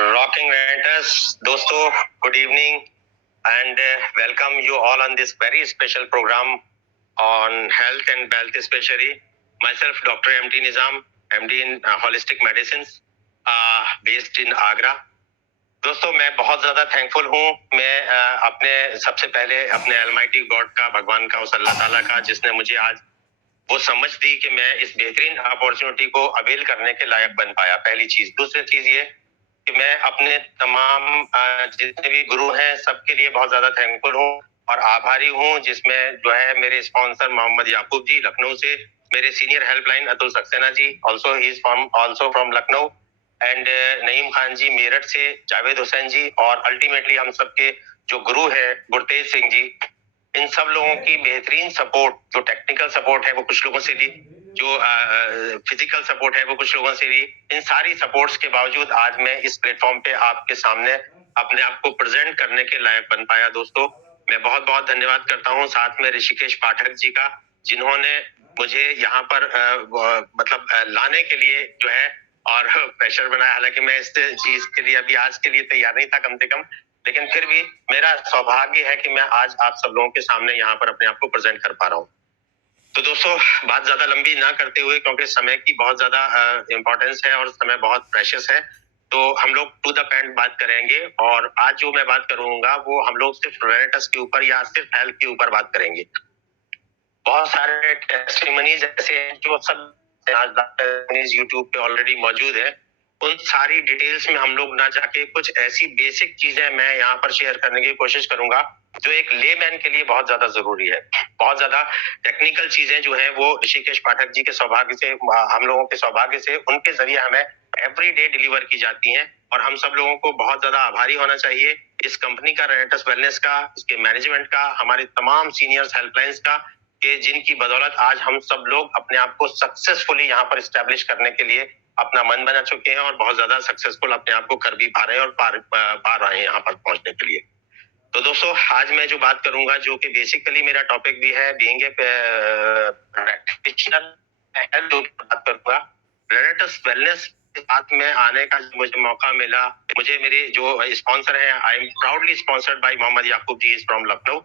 Rocking Renters, dosto, good evening and welcome you all on this very special program on health and wealth, especially myself, Dr. MT Nizam, MD in holistic medicines, based in Agra. दोस्तों मैं बहुत ज्यादा thankful हूँ। मैं अपने सबसे पहले अपने अलमाइटी गॉड का, भगवान का, उस अल्लाह ताला का, जिसने मुझे आज वो समझ दी कि मैं इस बेहतरीन अपॉर्चुनिटी को अवेल करने के लायक बन पाया। पहली चीज। दूसरी चीज ये कि मैं अपने तमाम जितने भी गुरु हैं सबके लिए बहुत ज्यादा थैंकफुल हूँ और आभारी हूँ, जिसमें जो है मेरे स्पॉन्सर मोहम्मद याकूब जी लखनऊ से, मेरे senior helpline Atul Saxena ji, also he is also from Lucknow, and Naeem Khan ji Meerut से, जावेद हुसैन जी, और अल्टीमेटली हम सबके जो गुरु है गुरतेज सिंह जी। इन सब लोगों की बेहतरीन सपोर्ट, जो टेक्निकल सपोर्ट है वो कुछ लोगों से ली, जो फिजिकल सपोर्ट है वो कुछ लोगों से ली। इन सारी सपोर्ट्स के बावजूद आज मैं इस प्लेटफॉर्म पे आपके सामने अपने आप को प्रेजेंट करने के लायक बन पाया। दोस्तों मैं बहुत बहुत धन्यवाद करता हूँ साथ में ऋषिकेश पाठक जी का, जिन्होंने मुझे यहाँ पर लाने के लिए जो है और प्रेशर बनाया। हालांकि मैं इस चीज के लिए अभी आज के लिए तैयार नहीं था कम से कम, लेकिन फिर भी मेरा सौभाग्य है कि मैं आज आप सब लोगों के सामने यहाँ पर अपने आप को प्रेजेंट कर पा रहा हूँ। तो दोस्तों बात ज्यादा लंबी ना करते हुए, क्योंकि समय की बहुत ज्यादा इम्पोर्टेंस है और समय बहुत प्रेशियस है, तो हम लोग टू द पॉइंट बात करेंगे। और आज जो मैं बात करूंगा वो हम लोग सिर्फ रेनेटस के ऊपर या सिर्फ हेल्थ के ऊपर बात करेंगे। बहुत सारे टेस्टिमनीज ऐसे हैं जो सब यूट्यूब पे ऑलरेडी मौजूद है। उन सारी डिटेल्स में हम लोग ना जाके कुछ ऐसी बेसिक चीजें मैं यहाँ पर शेयर करने की कोशिश करूंगा जो एक लेमैन के लिए बहुत ज्यादा जरूरी है। बहुत ज्यादा टेक्निकल चीजें जो है वो ऋषिकेश पाठक जी के सौभाग्य से, हम लोगों के सौभाग्य से, उनके जरिए हमें एवरी डे डिलीवर की जाती हैं और हम सब लोगों को बहुत ज्यादा आभारी होना चाहिए इस कंपनी का, रेनेटस वेलनेस का, इसके मैनेजमेंट का, हमारे तमाम सीनियर्स हेल्पलाइंस का, कि जिनकी बदौलत आज हम सब लोग अपने आप को सक्सेसफुली यहाँ पर स्टैब्लिश करने के लिए अपना मन बना चुके हैं और बहुत ज्यादा सक्सेसफुल अपने आप को कर भी पा रहे हैं और पा रहे हैं यहाँ पर पहुंचने के लिए। तो दोस्तों आज मैं जो बात करूंगा, जो कि बेसिकली मेरा टॉपिक भी है, बीइंग ए प्रैक्टिशनर हेल्थ, बात करूंगा रेनेटस वेलनेस के साथ में आने का मुझे मौका मिला। मुझे मेरे जो स्पॉन्सर है, I am proudly sponsored by Mohammad Yakub ji is from Lucknow.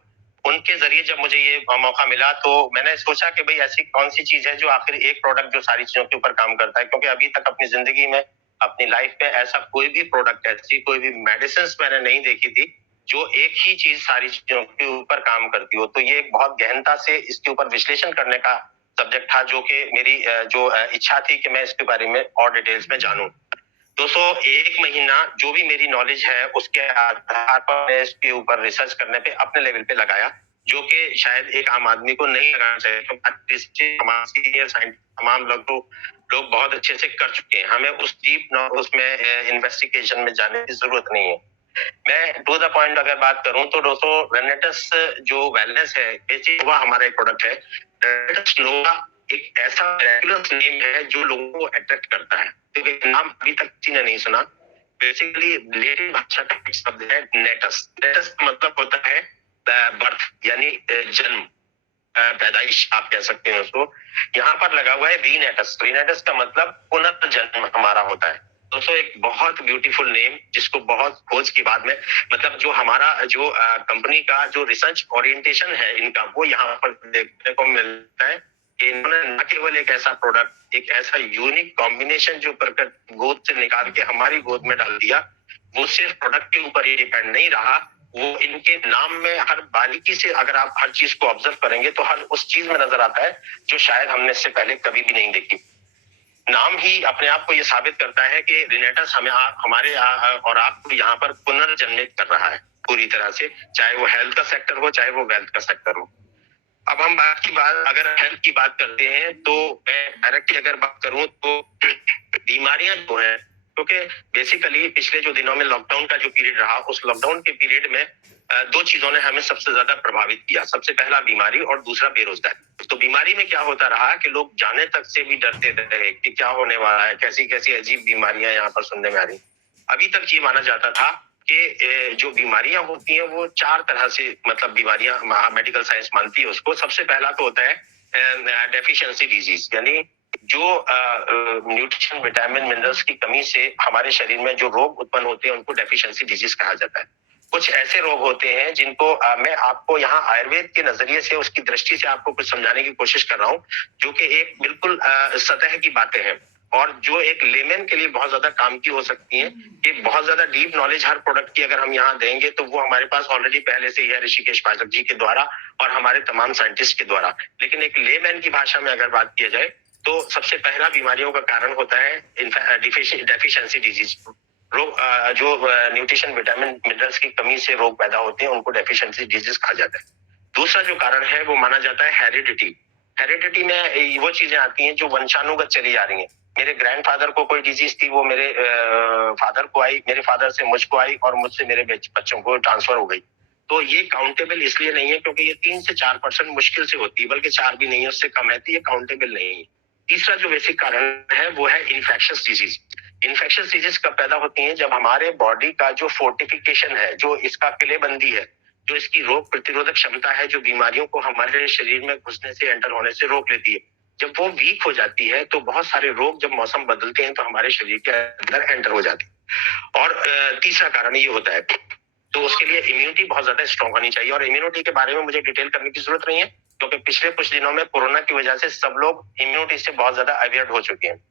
उनके जरिए जब मुझे ये मौका मिला तो मैंने सोचा कि भाई ऐसी कौन सी चीज है जो आखिर एक प्रोडक्ट जो सारी चीजों के ऊपर काम करता है, क्योंकि अभी तक अपनी जिंदगी में, अपनी लाइफ में ऐसा कोई भी प्रोडक्ट, ऐसी कोई भी मेडिसिन मैंने नहीं देखी थी जो एक ही चीज सारी चीजों के ऊपर काम करती हो। तो ये एक बहुत गहनता से इसके ऊपर विश्लेषण करने का सब्जेक्ट था, जो कि मेरी इच्छा थी कि मैं इसके बारे में और डिटेल्स में जानूं। दोस्तों एक महीना जो भी मेरी नॉलेज है उसके आधार पर मैं इसके ऊपर रिसर्च करने पे अपने लेवल पे लगाया, जो कि शायद एक आम आदमी को नहीं लगाना चाहिए, क्योंकि तमाम लोग बहुत अच्छे से कर चुके हैं। हमें उस डीप उसमें इन्वेस्टिगेशन में जाने की जरूरत नहीं है। मैं टू द पॉइंट अगर बात करूं तो दोस्तों रेनेटस जो वेलनेस है, बेसिक वह हमारा एक प्रोडक्ट है। रेनेटस नोवा एक ऐसा मिरेकुलस नेम है जो लोगों को अट्रैक्ट करता है, क्योंकि नाम अभी तक किसी ने नहीं सुना। बेसिकली लेटिन भाषा का एक शब्द है नेटस। नेटस का मतलब होता है बर्थ, यानी जन्म, पैदाइश आप कह सकते हैं उसको। यहाँ पर लगा हुआ है रीनेटस। रीनेटस का मतलब पुनर्जन्म हमारा होता है। दोस्तों एक बहुत ब्यूटीफुल नेम, जिसको बहुत खोज के बाद में, मतलब जो हमारा जो कंपनी का जो रिसर्च ओरिएंटेशन है इनका, वो यहाँ पर देखने को मिलता है कि इन्होंने न केवल एक ऐसा प्रोडक्ट, एक ऐसा यूनिक कॉम्बिनेशन जो प्रकट गोद से निकाल के हमारी गोद में डाल दिया, वो सिर्फ प्रोडक्ट के ऊपर ही डिपेंड नहीं रहा, वो इनके नाम में हर बारीकी से अगर आप हर चीज को ऑब्जर्व करेंगे तो हर उस चीज में नजर आता है जो शायद हमने इससे पहले कभी भी नहीं देखी। नाम ही अपने आप को ये साबित करता है कि रिनेटस हमें हमारे और आपको यहाँ पर पुनर्जन्मित कर रहा है पूरी तरह से, चाहे वो हेल्थ का सेक्टर हो, चाहे वो वेल्थ का सेक्टर हो। अब हम अगर हेल्थ की बात करते हैं तो मैं डायरेक्टली अगर बात करूं तो बीमारियां जो है, क्योंकि बेसिकली पिछले जो दिनों में लॉकडाउन का जो पीरियड रहा, उस लॉकडाउन के पीरियड में दो चीजों ने हमें सबसे ज्यादा प्रभावित किया। सबसे पहला बीमारी और दूसरा बेरोजगारी। तो बीमारी में क्या होता रहा कि लोग जाने तक से भी डरते रहे कि क्या होने वाला है, कैसी कैसी अजीब बीमारियां यहाँ पर सुनने में आ रही। अभी तक ये माना जाता था कि जो बीमारियां होती हैं वो चार तरह से, मतलब बीमारियां मेडिकल साइंस मानती है उसको। सबसे पहला तो होता है डेफिशिएंसी डिजीज, यानी जो न्यूट्रिशन, विटामिन, मिनरल्स की कमी से हमारे शरीर में जो रोग उत्पन्न होते हैं उनको डेफिशिएंसी डिजीज कहा जाता है। कुछ ऐसे रोग होते हैं जिनको मैं आपको यहाँ आयुर्वेद के नजरिए से, उसकी दृष्टि से आपको कुछ समझाने की कोशिश कर रहा हूँ, जो कि एक बिल्कुल सतह की बातें हैं और जो एक लेमन के लिए बहुत ज्यादा काम की हो सकती है। ये बहुत ज्यादा डीप नॉलेज हर प्रोडक्ट की अगर हम यहाँ देंगे तो वो हमारे पास ऑलरेडी पहले से ही है, ऋषिकेश पाठक जी के द्वारा और हमारे तमाम साइंटिस्ट के द्वारा। लेकिन एक लेमैन की भाषा में अगर बात किया जाए तो सबसे पहला बीमारियों का कारण होता है डेफिशिएंसी डिजीज। रोग जो न्यूट्रिशन, विटामिन, मिनरल्स की कमी से रोग पैदा होते हैं उनको डेफिशिएंसी डिजीज कहा जाता है। दूसरा जो कारण है वो माना जाता है हेरिडिटी। हेरिडिटी में वो चीजें आती हैं जो वंशानुगत चली आ रही हैं। मेरे ग्रैंडफादर को कोई डिजीज थी, वो मेरे फादर को आई, मेरे फादर से मुझको आई और मुझसे मेरे बच्चों को ट्रांसफर हो गई। तो ये काउंटेबल इसलिए नहीं है क्योंकि ये 3 से 4% मुश्किल से होती है, बल्कि 4 भी नहीं है, उससे कम है, तो ये काउंटेबल नहीं है। तीसरा जो बेसिक कारण है वो है इन्फेक्शियस डिजीज। इन्फेक्शियस डिजीज कब पैदा होती हैं? जब हमारे बॉडी का जो फोर्टिफिकेशन है, जो इसका किलेबंदी है, जो इसकी रोग प्रतिरोधक क्षमता है, जो बीमारियों को हमारे शरीर में घुसने से, एंटर होने से रोक लेती है, जब वो वीक हो जाती है तो बहुत सारे रोग जब मौसम बदलते हैं तो हमारे शरीर के अंदर एंटर हो जाते हैं। और तीसरा कारण ये होता है, तो उसके लिए इम्यूनिटी बहुत ज्यादा स्ट्रांग होनी चाहिए। और इम्यूनिटी के बारे में मुझे डिटेल करने की जरूरत नहीं है क्योंकि पिछले कुछ दिनों में कोरोना की वजह से सब लोग इम्यूनिटी से बहुत ज्यादा अवेयर हो चुके हैं।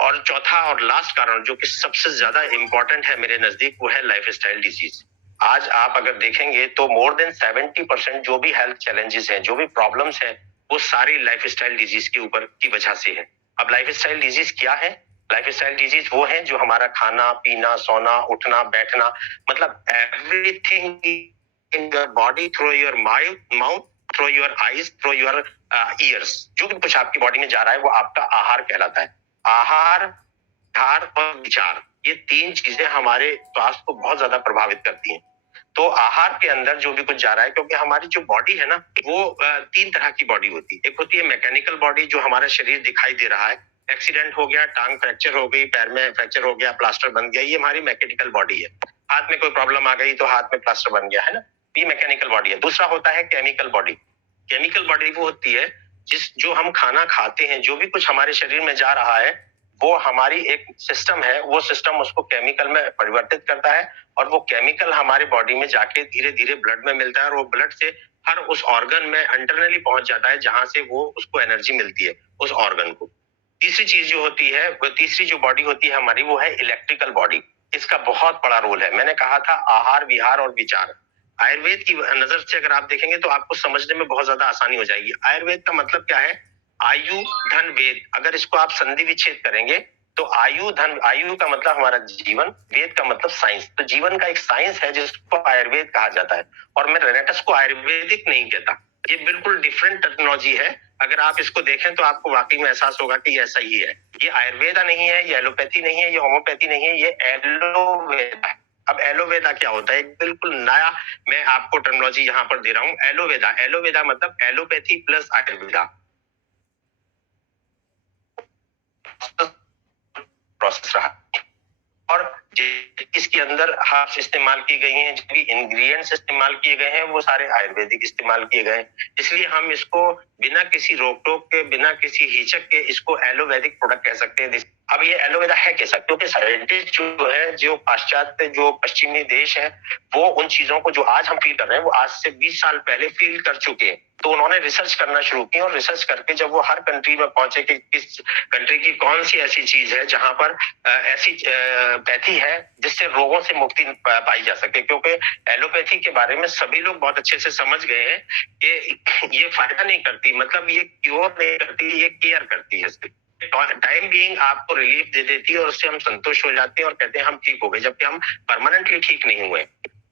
और चौथा और लास्ट कारण जो कि सबसे ज्यादा इंपॉर्टेंट है मेरे नजदीक, वो है लाइफस्टाइल डिजीज। आज आप अगर देखेंगे तो मोर देन 70% जो भी हेल्थ चैलेंजेस हैं, जो भी प्रॉब्लम्स हैं, वो सारी लाइफस्टाइल डिजीज के ऊपर की वजह से है। अब लाइफस्टाइल डिजीज क्या है? लाइफस्टाइल डिजीज वो है जो हमारा खाना पीना, सोना, उठना, बैठना, मतलब everything in your body, through your mouth, through your eyes, through your ears, जो भी कुछ आपकी बॉडी में जा रहा है वो आपका आहार कहलाता है। आहार, ध्यान और विचार, ये 3 चीजें हमारे स्वास्थ्य को बहुत ज्यादा प्रभावित करती हैं। तो आहार के अंदर जो भी कुछ जा रहा है, क्योंकि हमारी जो बॉडी है ना, वो 3 तरह की बॉडी होती है। एक होती है मैकेनिकल बॉडी, जो हमारा शरीर दिखाई दे रहा है, एक्सीडेंट हो गया, टांग फ्रैक्चर हो गई, पैर में फ्रैक्चर हो गया, प्लास्टर बन गया, ये हमारी मैकेनिकल बॉडी है। हाथ में कोई प्रॉब्लम आ गई तो हाथ में प्लास्टर बन गया, है ना, ये मैकेनिकल बॉडी है। दूसरा होता है केमिकल बॉडी। केमिकल बॉडी वो होती है जो हम खाना खाते हैं, जो भी कुछ हमारे शरीर में जा रहा है, वो हमारी एक सिस्टम है, वो सिस्टम उसको केमिकल में परिवर्तित करता है और वो केमिकल हमारे बॉडी में जाके धीरे धीरे ब्लड में मिलता है और वो ब्लड से हर उस ऑर्गन में इंटरनली पहुंच जाता है जहां से वो उसको एनर्जी मिलती है उस ऑर्गन को। तीसरी चीज जो होती है, वो तीसरी जो बॉडी होती है हमारी, वो है इलेक्ट्रिकल बॉडी। इसका बहुत बड़ा रोल है। मैंने कहा था आहार, विहार और विचार। आयुर्वेद की नजर से अगर आप देखेंगे तो आपको समझने में बहुत ज्यादा आसानी हो जाएगी। आयुर्वेद का मतलब क्या है? आयु धन वेद। अगर इसको आप संधि विच्छेद करेंगे तो आयु धन, आयु का मतलब हमारा जीवन, वेद का मतलब साइंस। तो जीवन का एक साइंस है जिसको आयुर्वेद कहा जाता है। और मैं रेनेटस को आयुर्वेदिक नहीं कहता, ये बिल्कुल डिफरेंट टेक्नोलॉजी है। अगर आप इसको देखें तो आपको वाकई में एहसास होगा कि ये ऐसा ही है। ये आयुर्वेदा नहीं है, ये एलोपैथी नहीं है, ये होम्योपैथी नहीं है, ये एलोवेदा है। अब एलोवेदा क्या होता है? बिल्कुल नया मैं आपको टेक्नोलॉजी यहाँ पर दे रहा हूँ। एलोवेदा, एलोवेदा मतलब एलोपैथी प्लस आयुर्वेदा प्रोसेस रहा। और इसके अंदर हर्ब्स इस्तेमाल की गई हैं, जो भी इंग्रेडिएंट्स इस्तेमाल किए गए हैं वो सारे आयुर्वेदिक इस्तेमाल किए गए हैं। इसलिए हम इसको बिना किसी रोक टोक के, बिना किसी हिचक के इसको एलोवैदिक प्रोडक्ट कह सकते हैं। अब ये एलोवेरा है कैसा? क्योंकि साइंटिस्ट जो है, जो पाश्चात्य, जो पश्चिमी देश है, वो उन चीजों को जो आज हम फील कर रहे हैं वो आज से 20 साल पहले फील कर चुके हैं। तो उन्होंने रिसर्च करना शुरू की और रिसर्च करके जब वो हर कंट्री में पहुंचे कि किस कंट्री की कौन सी ऐसी चीज है जहां पर ऐसी पैथी है जिससे रोगों से मुक्ति पाई जा सके। क्योंकि एलोपैथी के बारे में सभी लोग बहुत अच्छे से समझ गए हैं कि ये फायदा नहीं करती, मतलब ये क्योर नहीं करती, ये केयर करती है। टाइम बीइंग आपको रिलीफ दे देती है और उससे हम संतुष्ट हो जाते हैं और कहते हैं हम ठीक हो गए, जबकि हम परमानेंटली ठीक नहीं हुए।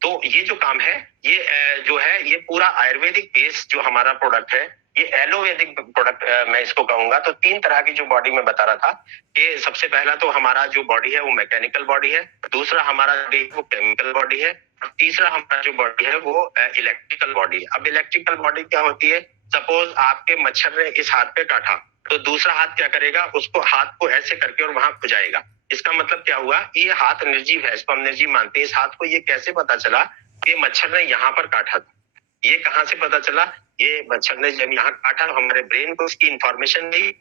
तो ये जो काम है, ये जो है, ये पूरा आयुर्वेदिक बेस जो हमारा प्रोडक्ट है, ये एलोवेदिक प्रोडक्ट मैं इसको कहूंगा। तो 3 तरह की जो बॉडी में बता रहा था कि सबसे पहला तो हमारा जो बॉडी है वो मैकेनिकल बॉडी है, दूसरा हमारा वो केमिकल बॉडी है, तीसरा हमारा जो बॉडी है वो इलेक्ट्रिकल बॉडी है। अब इलेक्ट्रिकल बॉडी क्या होती है? सपोज आपके मच्छर ने इस हाथ पे काटा तो दूसरा हाथ क्या करेगा? उसको हाथ को ऐसे करके और वहां खुजाएगा। इसका मतलब क्या हुआ? ये हाथ निर्जीव है, इसको हम निर्जीव मानते हैं। इस हाथ को ये कैसे पता चला कि मच्छर ने यहाँ पर काटा था? ये कहां से पता चला? ये मच्छर ने जब यहाँ काटा, हमारे ब्रेन को उसकी इंफॉर्मेशन नहीं,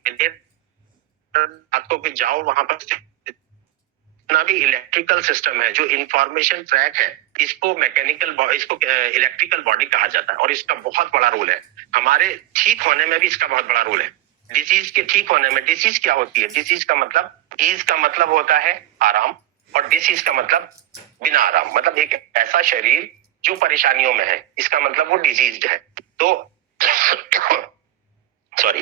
आपको कि जाओ वहां पर जितना भी इलेक्ट्रिकल सिस्टम है, जो इंफॉर्मेशन ट्रैक है, इसको इलेक्ट्रिकल बॉडी कहा जाता है और इसका बहुत बड़ा रोल है। हमारे ठीक होने में भी इसका बहुत बड़ा रोल है। डिजीज के ठीक होने में, डिजीज क्या होती है? डिजीज का मतलब, ईज का मतलब होता है आराम, और डिसीज का मतलब बिना आराम, मतलब एक ऐसा शरीर जो परेशानियों में है, इसका मतलब वो डिजीज्ड है। तो सॉरी,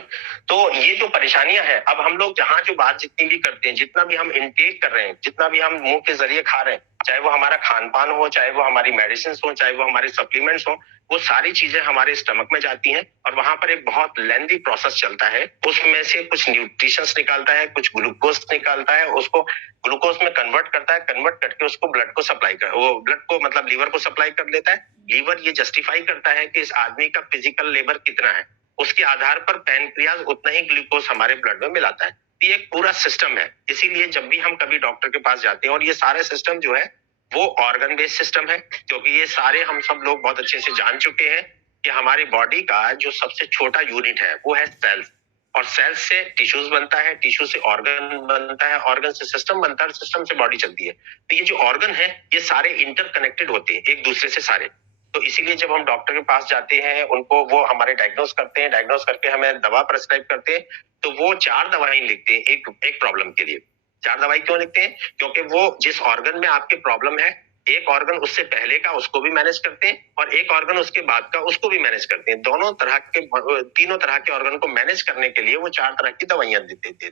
तो ये जो परेशानियां हैं, अब हम लोग जहां जो बात जितनी भी करते हैं, जितना भी हम इनटेक कर रहे हैं, जितना भी हम मुंह के जरिए खा रहे हैं, चाहे वो हमारा खान पान हो, चाहे वो हमारी मेडिसिन हो, चाहे वो हमारे सप्लीमेंट्स हो, वो सारी चीजें हमारे स्टमक में जाती हैं और वहां पर एक बहुत लेंथी प्रोसेस चलता है। उसमें से कुछ न्यूट्रिशंस निकालता है, कुछ ग्लूकोज निकालता है, उसको ग्लूकोज में कन्वर्ट करता है, कन्वर्ट करके उसको ब्लड को सप्लाई कर, वो ब्लड को मतलब लीवर को सप्लाई कर देता है। लीवर ये जस्टिफाई करता है कि इस आदमी का फिजिकल लेबर कितना है, उसके आधार पर पैनक्रियाज उतना ही ग्लूकोज हमारे ब्लड में मिलाता है। ये एक पूरा सिस्टम है। इसीलिए जब भी हम कभी डॉक्टर के पास जाते हैं, और ये सारे सिस्टम जो है वो ऑर्गन बेस्ड सिस्टम है, क्योंकि ये सारे हम सब लोग बहुत अच्छे से जान चुके हैं कि हमारी बॉडी का जो सबसे छोटा यूनिट है वो है सेल्स, और सेल्स से टिश्यूज बनता है, टिश्यू से ऑर्गन बनता है, ऑर्गन से सिस्टम बनता है, सिस्टम से बॉडी चलती है। तो ये जो ऑर्गन है ये सारे इंटरकनेक्टेड होते हैं एक दूसरे से सारे। तो इसीलिए जब हम डॉक्टर के पास जाते हैं, उनको वो हमारे डायग्नोस करते हैं, डायग्नोस करके हमें दवा प्रेस्क्राइब करते हैं, तो वो 4 दवाएं लिखते हैं एक प्रॉब्लम के लिए। 4 दवाई क्यों लिखते हैं? क्योंकि वो जिस ऑर्गन में आपके प्रॉब्लम है, एक ऑर्गन उससे पहले का उसको भी मैनेज करते हैं और एक ऑर्गन उसके बाद का उसको भी मैनेज करते हैं। तीनों तरह के ऑर्गन को मैनेज करने के लिए वो 4 तरह की दवाइयां देते हैं।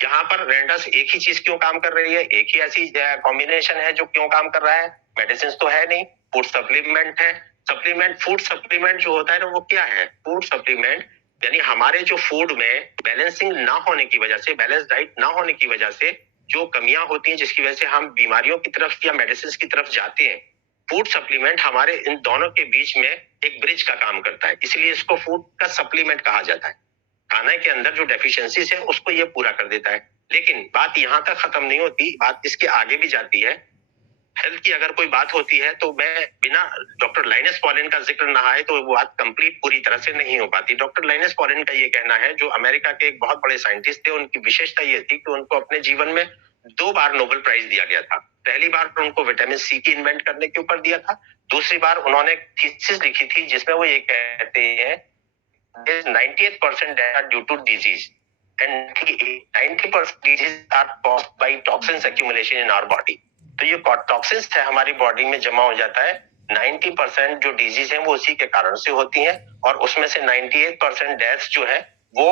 यहाँ पर रेंडस एक ही चीज क्यों काम कर रही है? एक ही ऐसी कॉम्बिनेशन है जो क्यों काम कर रहा है? मेडिसिन तो है नहीं, फूड सप्लीमेंट है। फूड सप्लीमेंट जो होता है ना, वो क्या है? फूड सप्लीमेंट यानी हमारे जो फूड में बैलेंसिंग ना होने की वजह से, बैलेंस डाइट ना होने की वजह से जो कमियां होती हैं, जिसकी वजह से हम बीमारियों की तरफ या मेडिसिन की तरफ जाते हैं, फूड सप्लीमेंट हमारे इन दोनों के बीच में एक ब्रिज का काम करता है। इसलिए इसको फूड का सप्लीमेंट कहा जाता है। खाने के अंदर जो डेफिशिएंसीज है उसको ये पूरा कर देता है। लेकिन बात यहाँ तक खत्म नहीं होती, बात इसके आगे भी जाती है। हेल्थ की अगर कोई बात होती है तो मैं बिना डॉक्टर लाइनस पॉलिन का जिक्र ना आए तो वो बात कंप्लीट पूरी तरह से नहीं हो पाती। डॉक्टर लाइनस पॉलिन का ये कहना है, जो अमेरिका के एक बहुत बड़े साइंटिस्ट थे, उनकी विशेषता ये थी कि उनको अपने जीवन में 2 बार नोबेल प्राइज दिया गया था। पहली बार तो उनको विटामिन सी की इन्वेंट करने के ऊपर दिया था। दूसरी बार उन्होंने थीसिस लिखी थी जिसमें वो ये कहते हैं 98% death are due to disease and 90% disease are caused by toxins accumulation in our body. तो ये टॉक्सिन्स है हमारी बॉडी में जमा हो जाता है। 90% जो डिजीज है वो उसी के कारण से होती हैं और उसमें से 98% डेथ जो है वो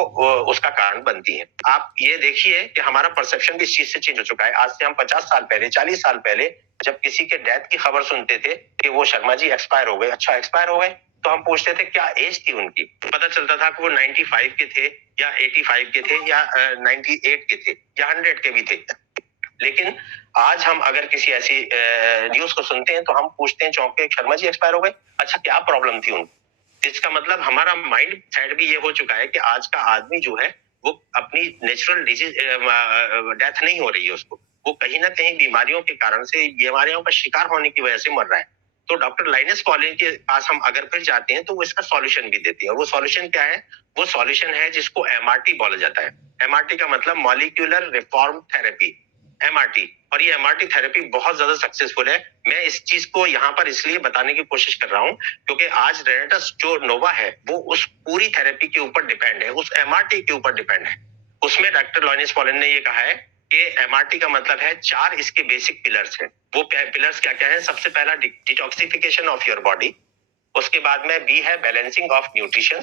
उसका कारण बनती है। आप ये देखिए कि हमारा परसेप्शन भी इस चीज से चेंज हो चुका है। आज से हम 50 साल पहले, 40 साल पहले जब किसी के डेथ की खबर सुनते थे कि वो शर्मा जी एक्सपायर हो गए, अच्छा एक्सपायर हो गए, तो हम पूछते थे क्या एज थी उनकी। पता चलता था कि वो 95 के थे या 85 के थे या 98 के थे या 100 के भी थे। लेकिन आज हम अगर किसी ऐसी न्यूज को सुनते हैं तो हम पूछते हैं चौंक के, शर्मा जी एक्सपायर हो गए, अच्छा क्या प्रॉब्लम थी उनको? इसका मतलब हमारा माइंड सेट भी ये हो चुका है कि आज का आदमी जो है वो अपनी नेचुरल डिजीज डेथ नहीं हो रही है उसको, वो कहीं ना कहीं बीमारियों के कारण से, बीमारियों का शिकार होने की वजह से मर रहा है। तो डॉक्टर लाइनस पॉलिन के पास हम अगर फिर जाते हैं तो वो इसका सॉल्यूशन भी देती है। और वो सॉल्यूशन क्या है? वो सॉल्यूशन है जिसको एमआरटी बोला जाता है। एमआरटी का मतलब मॉलिक्यूलर रिफॉर्म थेरेपी, एमआरटी। और ये एमआरटी थेरेपी बहुत ज्यादा सक्सेसफुल है। मैं इस चीज को यहाँ पर इसलिए बताने की कोशिश कर रहा हूँ क्योंकि आज रेनेटस जो नोवा है वो उस पूरी थेरेपी के ऊपर डिपेंड है, उस एमआरटी के ऊपर डिपेंड है। उसमें डॉक्टर लाइनस पॉलिन ने ये कहा है कि एमआरटी का मतलब है 4 इसके बेसिक पिलर्स हैं। वो पिलर्स क्या क्या है? सबसे पहला डिटॉक्सिफिकेशन ऑफ योर बॉडी, उसके बाद में बी है बैलेंसिंग ऑफ न्यूट्रिशन,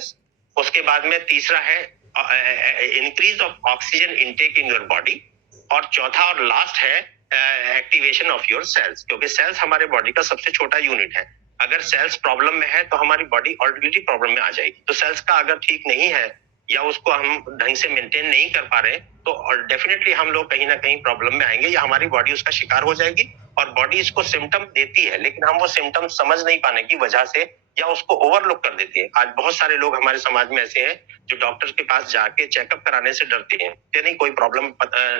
उसके बाद में तीसरा है increase of oxygen intake in your body, और चौथा और लास्ट है एक्टिवेशन ऑफ योर सेल्स, क्योंकि सेल्स हमारे बॉडी का सबसे छोटा यूनिट है। अगर सेल्स प्रॉब्लम में है तो हमारी बॉडी ऑलरेडी प्रॉब्लम में आ जाएगी। तो सेल्स का अगर ठीक नहीं है या उसको हम ढंग से मेंटेन नहीं कर पा रहे तो डेफिनेटली हम लोग कहीं ना कहीं प्रॉब्लम में आएंगे या हमारी बॉडी उसका शिकार हो जाएगी। और बॉडी इसको सिम्टम देती है लेकिन हम वो सिम्टम समझ नहीं पाने की वजह से या उसको ओवरलुक कर देते हैं। आज बहुत सारे लोग हमारे समाज में ऐसे हैं जो डॉक्टर के पास जाके चेकअप कराने से डरते हैं कि नहीं कोई प्रॉब्लम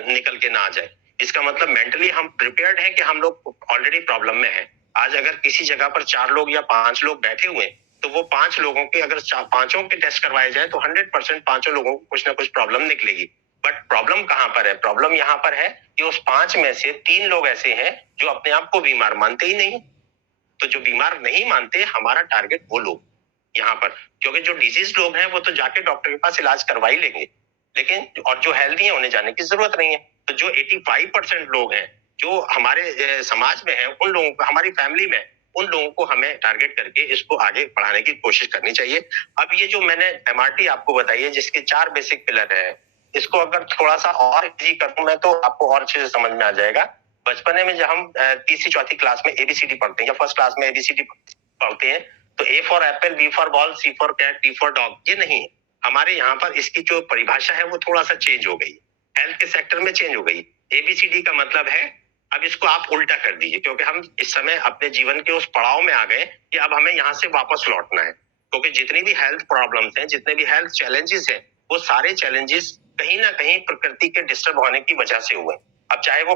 निकल के ना आ जाए। इसका मतलब मेंटली हम प्रिपेयर्ड हैं कि हम लोग ऑलरेडी प्रॉब्लम में हैं। आज अगर किसी जगह पर 4 लोग या 5 लोग बैठे हुए तो वो 5 लोगों के अगर 5 के टेस्ट करवाए जाए तो 100% 5 लोगों को कुछ ना कुछ प्रॉब्लम निकलेगी। बट प्रॉब्लम कहाँ पर है? प्रॉब्लम यहाँ पर है कि उस 5 में से 3 लोग ऐसे हैं जो अपने आप को बीमार मानते ही नहीं। तो जो बीमार नहीं मानते, हमारा टारगेट वो लोग यहाँ पर, क्योंकि जो डिजीज लोग हैं वो तो जाके डॉक्टर के पास इलाज करवा ही लेंगे, लेकिन और जो हेल्दी है उन्हें जाने की जरूरत नहीं है। तो जो 85% लोग हैं जो हमारे समाज में है, उन लोगों को, हमारी फैमिली में, उन लोगों को हमें टारगेट करके इसको आगे बढ़ाने की कोशिश करनी चाहिए। अब ये जो मैंने एमआरटी आपको बताई है, जिसके 4 बेसिक पिलर है, इसको अगर थोड़ा सा और इजी करूं मैं, तो आपको और अच्छे से समझ में आ जाएगा। बचपने में जब हम तीसरी चौथी क्लास में एबीसीडी पढ़ते हैं या फर्स्ट क्लास में एबीसीडी पढ़ते हैं, तो A for apple, B for ball, C for cat, D for dog, ये नहीं है। हमारे यहाँ पर इसकी जो परिभाषा है वो थोड़ा सा चेंज हो गई, हेल्थ के सेक्टर में चेंज हो गई। एबीसीडी का मतलब है, अब इसको आप उल्टा कर दीजिए, क्योंकि हम इस समय अपने जीवन के उस पड़ाव में आ गए कि अब हमें यहाँ से वापस लौटना है, क्योंकि जितनी भी हेल्थ प्रॉब्लम्स हैं, जितने भी हेल्थ चैलेंजेस हैं, वो सारे चैलेंजेस कहीं ना कहीं प्रकृति के डिस्टर्ब होने की वजह से हुए। अब चाहे वो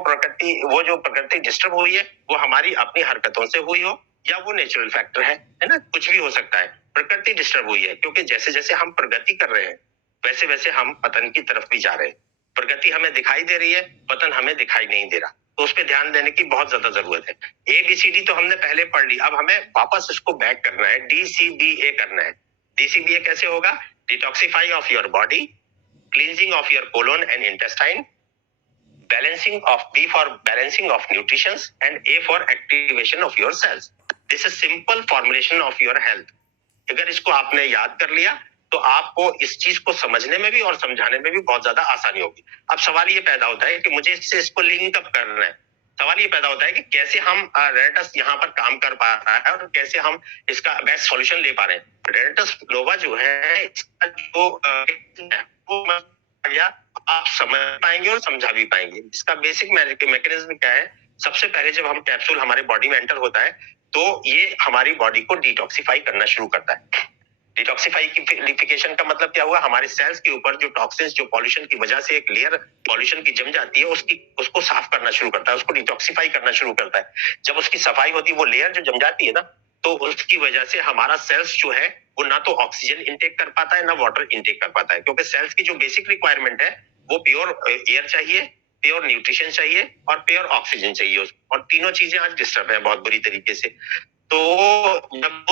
जो प्रकृति डिस्टर्ब हुई है, वो हमारी अपनी हरकतों से हुई हो या वो नेचुरल फैक्टर है ना, कुछ भी हो सकता है। प्रकृति डिस्टर्ब हुई है क्योंकि जैसे जैसे हम प्रगति कर रहे हैं, वैसे वैसे हम पतन की तरफ भी जा रहे हैं। प्रगति हमें दिखाई दे रही है, पतन हमें दिखाई नहीं दे रहा, तो उस पर ध्यान देने की बहुत ज्यादा जरूरत है। एबीसीडी तो हमने पहले पढ़ ली, अब हमें वापस इसको बैक करना है, डीसीबीए करना है। डीसीबीए कैसे होगा? Detoxify of your body, cleansing of your colon and intestine, balancing of B for balancing of nutrition and A for activation of your cells. This is simple formulation of your health. अगर इसको आपने याद कर लिया तो आपको इस चीज को समझने में भी और समझाने में भी बहुत ज्यादा आसानी होगी। अब सवाल ये पैदा होता है कि मुझे इसको लिंक अप करना है। सवाल ये पैदा होता है कि कैसे हम रेनेटस यहाँ पर काम कर पा रहा है और कैसे हम इसका बेस्ट सॉल्यूशन ले पा रहे हैं। रेनेटस नोवा जो है, इसका जो वो आप समझ पाएंगे और समझा भी पाएंगे। इसका बेसिक मैकेनिज्म क्या है? सबसे पहले जब हम कैप्सूल हमारे बॉडी में एंटर होता है, तो ये हमारी बॉडी को डिटॉक्सिफाई करना शुरू करता है। डिटॉक्सिफिकेशन का मतलब क्या हुआ? हमारे सेल्स के ऊपर जो टॉक्सिन्स, जो पॉल्यूशन की वजह से एक लेयर पॉल्यूशन की जम जाती है, उसको साफ करना शुरू करता है, उसको डिटॉक्सिफाई करना शुरू करता है। जब उसकी सफाई होती है, वो लेयर जो जम जाती है ना, तो उसकी वजह से हमारा सेल्स जो है वो ना तो ऑक्सीजन इंटेक कर पाता है, ना वाटर इंटेक कर पाता है, क्योंकि सेल्स की जो बेसिक रिक्वायरमेंट है वो प्योर एयर चाहिए, प्योर न्यूट्रिशन चाहिए और प्योर ऑक्सीजन चाहिए, और तीनों चीजें आज डिस्टर्ब है बहुत बुरी तरीके से। तो जब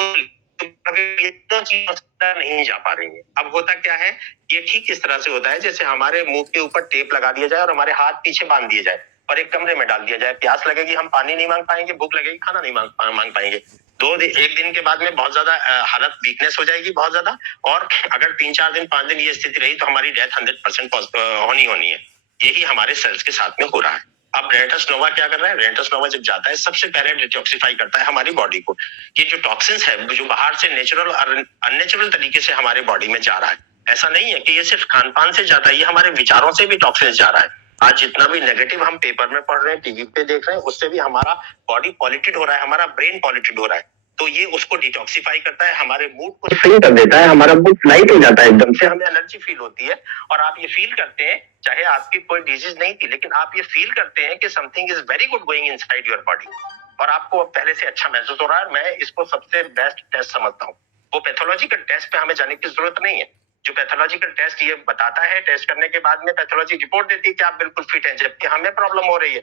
नहीं जा पा रही है, अब होता क्या है? ये ठीक इस तरह से होता है जैसे हमारे मुंह के ऊपर टेप लगा दिया जाए और हमारे हाथ पीछे बांध दिए जाए और एक कमरे में डाल दिया जाए। प्यास लगेगी, हम पानी नहीं मांग पाएंगे, भूख लगेगी, खाना नहीं मांग पाएंगे। एक दिन के बाद में बहुत ज्यादा हालत वीकनेस हो जाएगी बहुत ज्यादा, और अगर 3-4 दिन 5 दिन ये स्थिति रही तो हमारी डेथ 100% होनी है। यही हमारे सेल्स के साथ में हो रहा है। अब रेनेटस नोवा क्या कर रहा है? रेनेटस नोवा जब जाता है, सबसे पहले डिटॉक्सिफाई करता है हमारी बॉडी को। ये जो टॉक्सिन्स है जो बाहर से नेचुरल और अननेचुरल तरीके से हमारे बॉडी में जा रहा है, ऐसा नहीं है कि ये सिर्फ खान पान से जाता है, ये हमारे विचारों से भी टॉक्सिन्स जा रहा है। आज जितना भी नेगेटिव हम पेपर में पढ़ रहे हैं, टीवी पे देख रहे हैं, उससे भी हमारा बॉडी पॉल्यूटेड हो रहा है, हमारा ब्रेन पॉल्यूटेड हो रहा है। तो ये उसको डिटॉक्सिफाई करता है, हमारे मूड को सही कर देता है, हमारा मूड लाइट हो जाता है एकदम से, हमें एनर्जी फील होती है। और आप ये फील करते हैं, चाहे आपकी कोई डिजीज नहीं थी, लेकिन आप ये फील करते हैं कि something is very good going inside your body, और आपको पहले से अच्छा महसूस हो रहा है। मैं इसको सबसे बेस्ट टेस्ट समझता हूँ। वो पैथोलॉजिकल टेस्ट पे हमें जाने की जरूरत नहीं है। जो पैथोलॉजिकल टेस्ट ये बताता है, टेस्ट करने के बाद में पैथोलॉजी रिपोर्ट देती है कि आप बिल्कुल फिट हैं, जबकि हमें प्रॉब्लम हो रही है।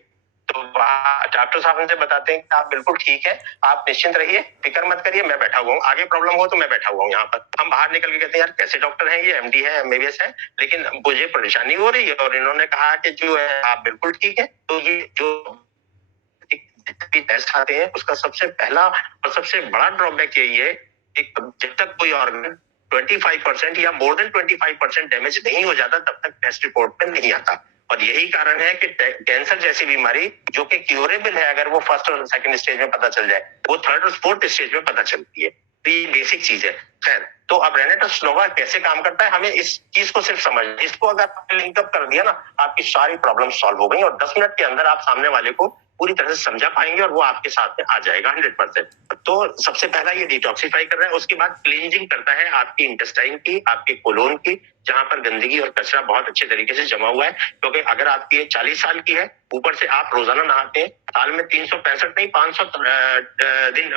तो वहाँ डॉक्टर साहब हमसे बताते हैं कि आप बिल्कुल ठीक है, आप निश्चिंत रहिए, फिक्र मत करिए, मैं बैठा हुआ हूँ, आगे प्रॉब्लम हो तो मैं बैठा हुआ हूँ यहाँ पर। हम बाहर निकल के कहते हैं यार कैसे डॉक्टर हैं ये, एमडी है, एमबीबीएस है, लेकिन मुझे परेशानी हो रही है और इन्होंने कहा कि जो है आप बिल्कुल ठीक है। तो ये जो टेस्ट आते हैं उसका सबसे पहला और सबसे बड़ा ड्रॉबैक यही है कि जब तक कोई ऑर्गन 25% या मोर देन 25% डैमेज नहीं हो जाता, तब तक टेस्ट रिपोर्ट में नहीं आता। और यही कारण है कि कैंसर जैसी बीमारी जो कि क्यूरेबल है, अगर वो फर्स्ट और सेकंड स्टेज में पता चल जाए, वो थर्ड और फोर्थ स्टेज में पता चलती है। तो ये बेसिक चीज है। खैर, तो अब रेनेटस नोवा कैसे काम करता है, हमें इस चीज को सिर्फ समझ, इसको अगर लिंकअप कर दिया ना, आपकी सारी प्रॉब्लम सॉल्व हो गई और 10 मिनट के अंदर आप सामने वाले को पूरी तरह से समझा पाएंगे और वो आपके साथ में आ जाएगा 100%। तो सबसे पहला ये डिटॉक्सिफाई कर रहा है, उसके बाद क्लींजिंग करता है आपकी इंटेस्टाइन की, आपके कोलोन की, जहां पर गंदगी और कचरा बहुत अच्छे तरीके से जमा हुआ है। क्योंकि अगर आपकी 40 साल की है, ऊपर से आप रोजाना नहाते हैं, साल में 365 नहीं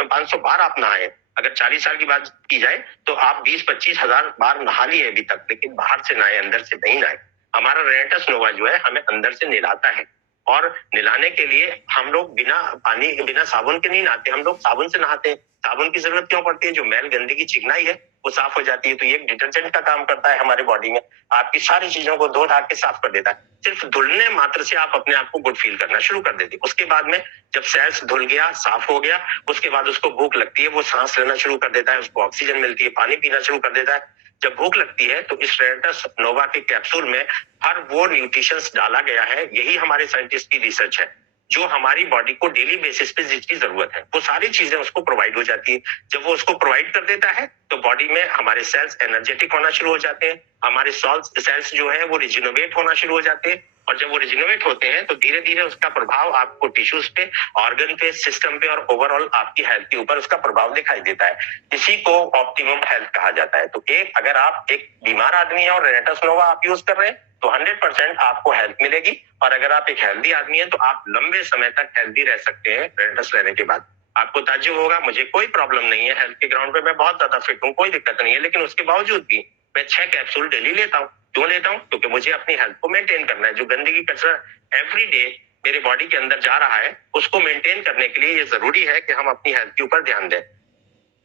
500 बार आप नहाए। अगर 40 साल की बात की जाए तो आप 20-25 हजार बार नहा लिए अभी तक, लेकिन बाहर से नहाए, अंदर से नहीं नहाए। हमारा रेनेटस नोवा जो है हमें अंदर से नहलाता है, और नहलाने के लिए हम लोग बिना साबुन के नहीं नहाते, हम लोग साबुन से नहाते हैं। साबुन की जरूरत क्यों पड़ती है? जो मैल गंदगी चिकनाई है वो साफ हो जाती है। तो ये एक डिटर्जेंट का काम करता है हमारे बॉडी में, आपकी सारी चीजों को धो धा के साफ कर देता है। सिर्फ धुलने मात्र से आप अपने आप को गुड फील करना शुरू कर देते। उसके बाद में जब सेल्स धुल गया, साफ हो गया, उसके बाद उसको भूख लगती है, वो सांस लेना शुरू कर देता है, उसको ऑक्सीजन मिलती है, पानी पीना शुरू कर देता है। जब भूख लगती है तो इस रेनेटस नोवा के कैप्सूल में हर वो न्यूट्रिशंस डाला गया है, यही हमारे साइंटिस्ट की रिसर्च है, जो हमारी बॉडी को डेली बेसिस पे जिसकी जरूरत है वो सारी चीजें उसको प्रोवाइड हो जाती है। जब वो उसको प्रोवाइड कर देता है तो बॉडी में हमारे सेल्स एनर्जेटिक होना शुरू हो जाते हैं, हमारे सेल्स जो है वो रिजिनोवेट होना शुरू हो जाते हैं, और जब वो रिजिनोवेट होते हैं तो धीरे धीरे उसका प्रभाव आपको टिश्यूज पे, ऑर्गन पे, सिस्टम पे और ओवरऑल आपकी हेल्थ के ऊपर उसका प्रभाव दिखाई देता है। इसी को ऑप्टिमम हेल्थ कहा जाता है। तो अगर आप एक बीमार आदमी है और रेनेटस नोवा आप यूज कर रहे हैं तो 100% आपको हेल्थ मिलेगी, और अगर आप एक हेल्दी आदमी हैं तो आप लंबे समय तक हेल्दी रह सकते हैं रेनेटस लेने के बाद। आपको ताज्जुब होगा, मुझे कोई प्रॉब्लम नहीं है, हेल्थ के ग्राउंड पे मैं बहुत ज्यादा फिट हूँ, कोई दिक्कत नहीं है, लेकिन उसके बावजूद भी मैं 6 कैप्सूल डेली लेता हूँ। क्यों लेता हूँ? क्योंकि मुझे अपनी हेल्थ को मेंटेन करना है। जो गंदगी कचरा एवरी डे मेरे बॉडी के अंदर जा रहा है उसको मेंटेन करने के लिए ये जरूरी है कि हम अपनी हेल्थ के ऊपर ध्यान दें।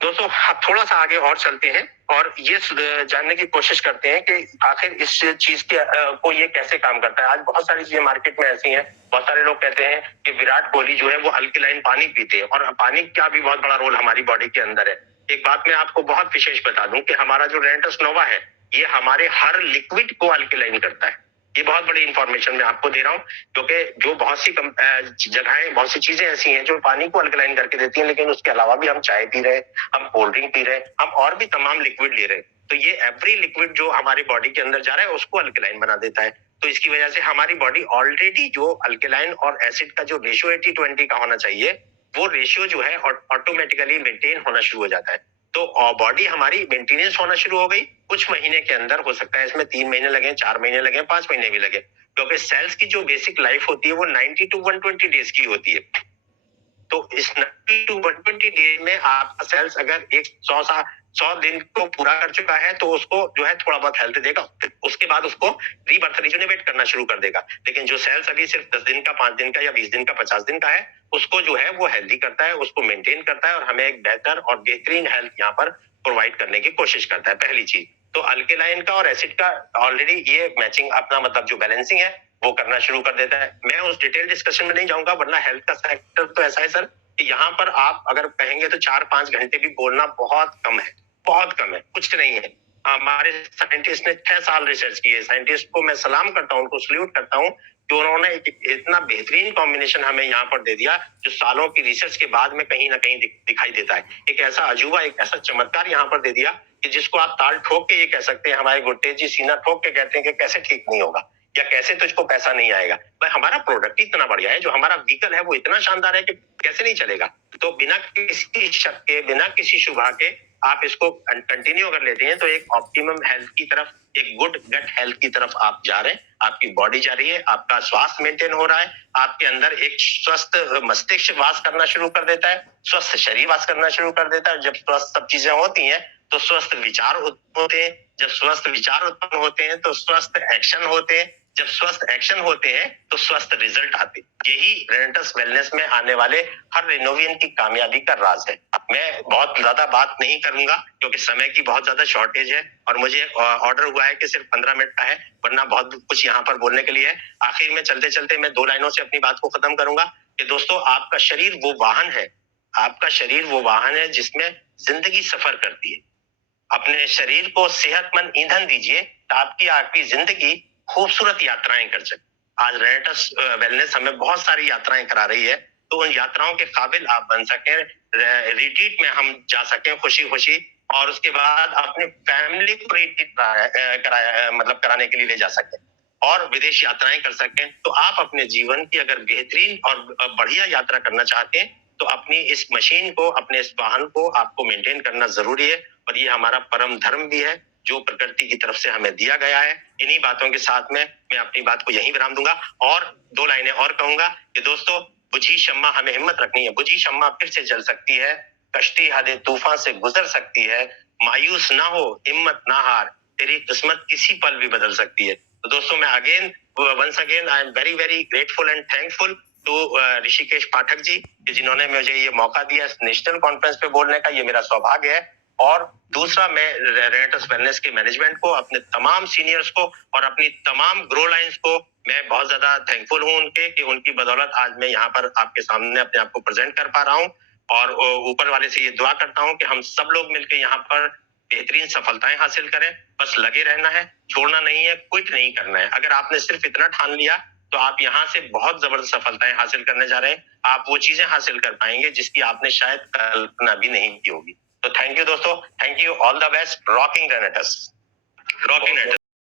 दोस्तों थोड़ा सा आगे और चलते हैं और ये जानने की कोशिश करते हैं कि आखिर इस चीज के को ये कैसे काम करता है। आज बहुत सारी चीजें मार्केट में ऐसी हैं, बहुत सारे लोग कहते हैं कि विराट कोहली जो है वो अल्कलाइन पानी पीते हैं, और पानी का भी बहुत बड़ा रोल हमारी बॉडी के अंदर है। एक बात मैं आपको बहुत विशेष बता दूं कि हमारा जो रेनेटस नोवा है ये हमारे हर लिक्विड को अल्कलाइन करता है। ये बहुत बड़ी इंफॉर्मेशन मैं आपको दे रहा हूँ, क्योंकि जो बहुत सी जगहें, बहुत सी चीजें ऐसी हैं जो पानी को अल्कलाइन करके देती हैं, लेकिन उसके अलावा भी हम चाय पी रहे हैं, हम कोल्ड ड्रिंक पी रहे हैं, हम और भी तमाम लिक्विड ले रहे हैं, तो ये एवरी लिक्विड जो हमारी बॉडी के अंदर जा रहा है उसको अल्कलाइन बना देता है। तो इसकी वजह से हमारी बॉडी ऑलरेडी जो अल्कलाइन और एसिड का जो रेशियो 80-20 का होना चाहिए, वो रेशियो जो है ऑटोमेटिकली मेंटेन होना शुरू हो जाता है। तो बॉडी हमारी मेंटेनेंस होना शुरू हो गई। कुछ महीने के अंदर हो सकता है इसमें 3 महीने लगे, 4 महीने लगे, 5 महीने भी लगे, क्योंकि सेल्स की जो बेसिक लाइफ होती है वो 90 to 120 डेज की होती है। तो इस 90 to 120 डेज में आपका सेल्स अगर 100 दिन को पूरा कर चुका है तो उसको जो है थोड़ा बहुत हेल्थ देगा, उसके बाद उसको रीबर्थ रिजुनेट करना शुरू कर देगा। लेकिन जो सेल्स अभी सिर्फ 10 दिन का, 5 दिन का या 20 दिन का, 50 दिन का है, उसको जो है वो हेल्दी करता है, उसको मेंटेन करता है और हमें एक बेहतर और बेहतरीन हेल्थ यहाँ पर प्रोवाइड करने की कोशिश करता है। पहली चीज तो अल्केलाइन का और एसिड का ऑलरेडी ये मैचिंग अपना मतलब जो बैलेंसिंग है वो करना शुरू कर देता है। मैं उस डिटेल डिस्कशन में नहीं जाऊंगा, वरना हेल्थ का सेक्टर तो ऐसा है सर कि यहाँ पर आप अगर कहेंगे तो 4-5 घंटे भी बोलना बहुत कम है, बहुत कम है, कुछ नहीं है। हमारे साइंटिस्ट ने 6 साल रिसर्च की है। साइंटिस्ट को मैं सलाम करता हूँ, उनको सल्यूट करता हूँ कि उन्होंने इतना बेहतरीन कॉम्बिनेशन हमें यहाँ पर दे दिया जो सालों की रिसर्च के बाद में कहीं ना कहीं दिखाई देता है। एक ऐसा अजूबा, एक ऐसा चमत्कार यहाँ पर दे दिया कि जिसको आप ताल ठोक के ये कह सकते हैं, हमारे गुट्टे जी सीना ठोक के कहते हैं कि कैसे ठीक नहीं होगा या कैसे तुझको पैसा नहीं आएगा। भाई हमारा प्रोडक्ट इतना बढ़िया है, जो हमारा व्हीकल है वो इतना शानदार है कि कैसे नहीं चलेगा। तो बिना किसी शक के, बिना किसी शुभा के आप इसको कंटिन्यू अगर लेते हैं तो एक ऑप्टिमम हेल्थ की तरफ, एक गुड गट हेल्थ की तरफ आप जा रहे हैं। आपकी बॉडी जा रही है, आपका स्वास्थ्य मेंटेन हो रहा है, आपके अंदर एक स्वस्थ मस्तिष्क वास करना शुरू कर देता है, स्वस्थ शरीर वास करना शुरू कर देता है। जब स्वस्थ सब चीजें होती हैं तो स्वस्थ विचार उत्पन्न होते हैं, जब स्वस्थ विचार उत्पन्न होते हैं तो स्वस्थ एक्शन होते हैं, जब स्वस्थ एक्शन होते हैं तो स्वस्थ रिजल्ट आते हैं। यही रेनेटस वेलनेस में आने वाले हर रिनोवियन की कामयाबी का राज है। मैं बहुत ज्यादा बात नहीं करूंगा क्योंकि समय की बहुत ज्यादा शॉर्टेज है और मुझे ऑर्डर हुआ है कि सिर्फ 15 मिनट का है, वरना बहुत कुछ यहाँ पर बोलने के लिए है। आखिर में चलते चलते मैं 2 लाइनों से अपनी बात को खत्म करूंगा कि दोस्तों आपका शरीर वो वाहन है, आपका शरीर वो वाहन है जिसमें जिंदगी सफर करती है। अपने शरीर को सेहतमंद ईंधन दीजिए ताकि आपकी जिंदगी खूबसूरत यात्राएं कर सके। आज रेनेटस वेलनेस हमें बहुत सारी यात्राएं करा रही है, तो उन यात्राओं के काबिल आप बन सकें, रिट्रीट में हम जा सकें खुशी खुशी, और उसके बाद अपनी फैमिली को रिट्रीट कराने के लिए ले जा सकें और विदेश यात्राएं कर सकें। तो आप अपने जीवन की अगर बेहतरीन और बढ़िया यात्रा करना चाहते हैं तो अपनी इस मशीन को, अपने इस वाहन को आपको मेंटेन करना जरूरी है, और ये हमारा परम धर्म भी है जो प्रकृति की तरफ से हमें दिया गया है। इन्हीं बातों के साथ में मैं अपनी बात को यहीं विराम दूंगा और 2 लाइनें और कहूंगा कि दोस्तों बुझी शम्मा, हमें हिम्मत रखनी है। बुझी शम्मा फिर से जल सकती है, कश्ती हदे तूफान से गुजर सकती है, मायूस ना हो, हिम्मत ना हार, तेरी किस्मत किसी पल भी बदल सकती है। तो दोस्तों मैं again once again I am very very grateful and thankful to Rishikesh Pathak ji, जिन्होंने मुझे ये मौका दिया नेशनल कॉन्फ्रेंस पे बोलने का। ये मेरा सौभाग्य है। और दूसरा, मैं रेनेटस वेलनेस के मैनेजमेंट को, अपने तमाम सीनियर्स को और अपनी तमाम ग्रो लाइन्स को मैं बहुत ज्यादा थैंकफुल हूं उनके, कि उनकी बदौलत आज मैं यहाँ पर आपके सामने अपने आप को प्रेजेंट कर पा रहा हूँ। और ऊपर वाले से ये दुआ करता हूँ कि हम सब लोग मिलकर यहाँ पर बेहतरीन सफलताएं हासिल करें। बस लगे रहना है, छोड़ना नहीं है, क्विट नहीं करना है। अगर आपने सिर्फ इतना ठान लिया तो आप यहाँ से बहुत जबरदस्त सफलताएं हासिल करने जा रहे हैं। आप वो चीजें हासिल कर पाएंगे जिसकी आपने शायद कल्पना भी नहीं की होगी। तो थैंक यू दोस्तों, thank you, all the best, rocking रेनेटस, rocking रेनेटस।